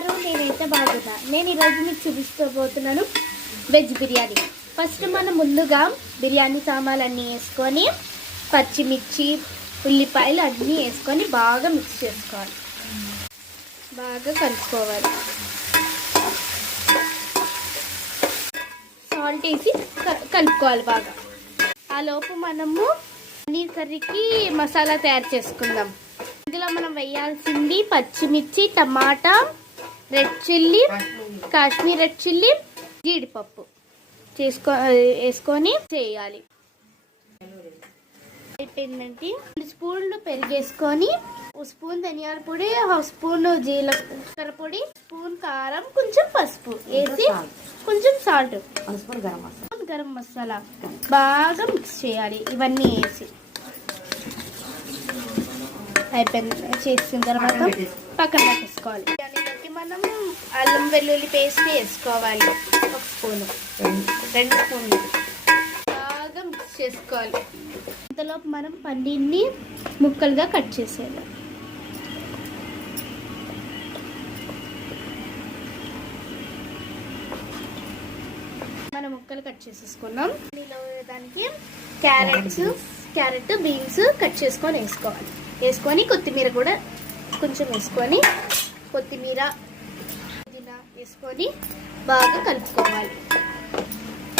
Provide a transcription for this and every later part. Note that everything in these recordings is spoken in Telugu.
ఉన్నారు? నేనైతే బాగున్నా. నేను ఈరోజు మీకు చూపిస్తూపోతున్నాను వెజ్ బిర్యానీ. ఫస్ట్ మనం ముందుగా బిర్యానీ సామాన్లన్నీ వేసుకొని పచ్చిమిర్చి ఉల్లిపాయలు అన్నీ వేసుకొని బాగా మిక్స్ చేసుకోవాలి, బాగా కలుపుకోవాలి. సాల్ట్ వేసి కలుపుకోవాలి బాగా. ఆ లోపు మనము పన్నీర్ కర్రీకి మసాలా తయారు చేసుకుందాం. ఇందులో మనం వేయాల్సింది పచ్చిమిర్చి, టమాటా, red chilli, Kashmir red chilli, జీడిపప్పు వేసుకొని చేయాలి. అయిపోయిందంటే 2 స్పూన్లు పెరిగేసుకొని, 1 స్పూన్ ధనియాల పొడి, 1 స్పూన్ జీలకర్ర పొడి, స్పూన్ కారం, కొంచెం పసుపు వేసి కొంచెం సాల్ట్, 1 స్పూన్ గరం మసాలా బాగా మిక్స్ చేయాలి. ఇవన్నీ వేసి అయిపోయింది. చేసిన తర్వాత పక్కన పెట్టేసుకోవాలి. దానిలోకి మనం అల్లం వెల్లుల్లి పేస్ట్ వేసుకోవాలి. 1 స్పూను, 2 స్పూన్లు బాగా మిక్స్ చేసుకోవాలి. ఇంతలోపు మనం పన్నీర్ని ముక్కలుగా కట్ చేసేయాలి. మనం ముక్కలు కట్ చేసేసుకున్నాం. దానికి క్యారెట్ బీన్స్ కట్ చేసుకొని వేసుకొని కొత్తిమీర కూడా కొంచెం వేసుకొని, కొత్తిమీర పుదీనా వేసుకొని బాగా కలుపుకోవాలి.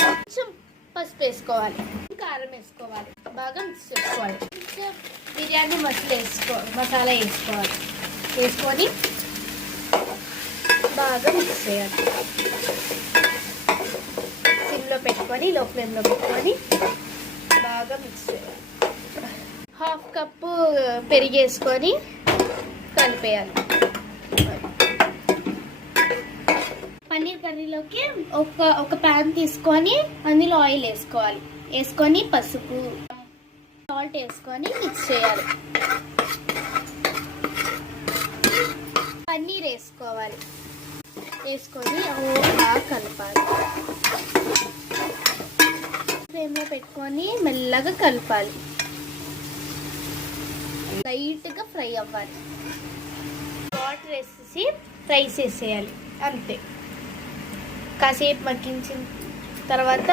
కొంచెం పసుపు వేసుకోవాలి, కారం వేసుకోవాలి, బాగా మిక్స్ చేసుకోవాలి. బిర్యానీ మసాలా వేసుకోవాలి. వేసుకొని బాగా మిక్స్ చేయాలి. సిమ్లో పెట్టుకొని లో ఫ్లేమ్లో పెట్టుకొని బాగా మిక్స్ చేయాలి. 1/2 కప్పు పెరిగేసుకొని కలిపేయాలి. పన్నీర్ కర్రీలోకి ఒక ప్యాన్ తీసుకొని అందులో ఆయిల్ వేసుకోవాలి. వేసుకొని పసుపు, సాల్ట్ వేసుకొని మిక్స్ చేయాలి. పన్నీర్ వేసుకోవాలి. వేసుకొని బాగా కలపాలి. ఫ్లేమ్లో పెట్టుకొని మెల్లగా కలపాలి. లైట్గా ఫ్రై అవ్వాలి. వాటర్ వేసేసి రైస్ వేసేయాలి. అంతే, కాసేపు మగ్గించిన తర్వాత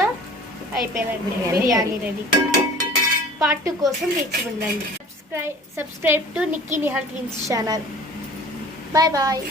అయిపోయినట్టే, బిర్యానీ రెడీ. పార్ట్ 2 కోసం వేచి ఉండండి. Subscribe to Nikki Nihal twins channel. Bye bye.